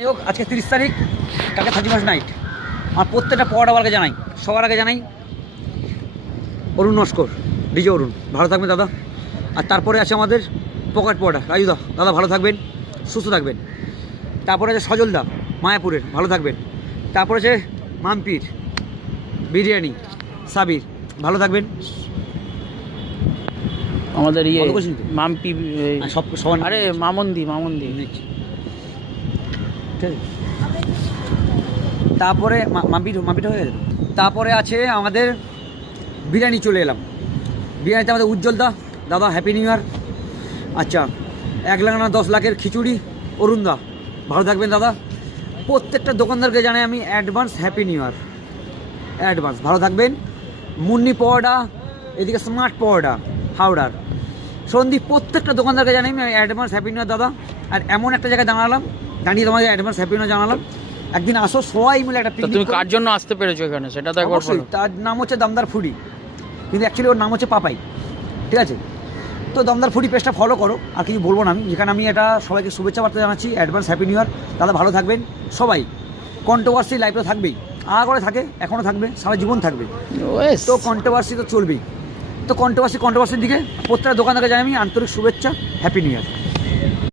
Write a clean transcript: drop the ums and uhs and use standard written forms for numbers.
যাই হোক, আজকে 30 তারিখ, কালকে 31 নাইট। আর প্রত্যেকটা পড়াওয়ালাকে জানাই, সবার আগে জানাই অরুণ নস্কর, ডিজে অরুণ, ভালো থাকবেন দাদা। আর তারপরে আছে আমাদের পকেট পড়া রাজুদা, দাদা ভালো থাকবেন, সুস্থ থাকবেন। তারপরে আছে সজলদা মায়াপুরের, ভালো থাকবেন। তারপরে আছে মাম্পির বিরিয়ানি সাবির, ভালো থাকবেন। আমাদের মাম্পি সব সবার আরে মামন্দি ঠিক আছে। তারপরে মাম্পিটা হয়ে গেছে। তারপরে আছে আমাদের বিরিয়ানি, চলে এলাম বিরিয়ানিতে আমাদের উজ্জ্বলদা, দাদা হ্যাপি নিউ ইয়ার। আচ্ছা, 1 লাখ না 10 লাখের খিচুড়ি অরুণদা, ভালো থাকবেন দাদা। প্রত্যেকটা দোকানদারকে জানাই আমি advance happy new year, advance ভালো থাকবেন। মুন্নি পরোটা, এদিকে স্মার্ট পরোটা হাওড়ার সন্দীপ, প্রত্যেকটা দোকানদারকে জানাই আমি অ্যাডভান্স হ্যাপি নিউ ইয়ার দাদা। আর এমন একটা জায়গায় দাঁড়িয়ে তোমাকে অ্যাডভান্স হ্যাপি নিউ ইয়ার জানালাম। একদিন আসো সবাই মিলে একটা পিকনিক। তুমি কার জন্য আসতে পেরেছো এখানে সেটা তো একবার বলো। তার নাম হচ্ছে দমদার ফুডি, কিন্তু অ্যাকচুয়ালি ওর নাম হচ্ছে পাপাই, ঠিক আছে? তো দমদার ফুডি পেজটা ফলো করো, আর কিছু বলবো না আমি। যেখানে আমি এটা সবাইকে শুভেচ্ছা বার্তা জানাচ্ছি, অ্যাডভান্স হ্যাপি নিউ ইয়ার দাদা, ভালো থাকবেন সবাই। কন্ট্রোভার্সি লাইফটা থাকবেই, করে থাকে, এখনও থাকবে, সারা জীবন থাকবে। তো কন্ট্রোভার্সি তো চলবেই। তো কন্ট্রোভার্সির দিকে প্রত্যেকটা দোকানদারকে জানাই আমি আন্তরিক শুভেচ্ছা, হ্যাপি নিউ ইয়ার।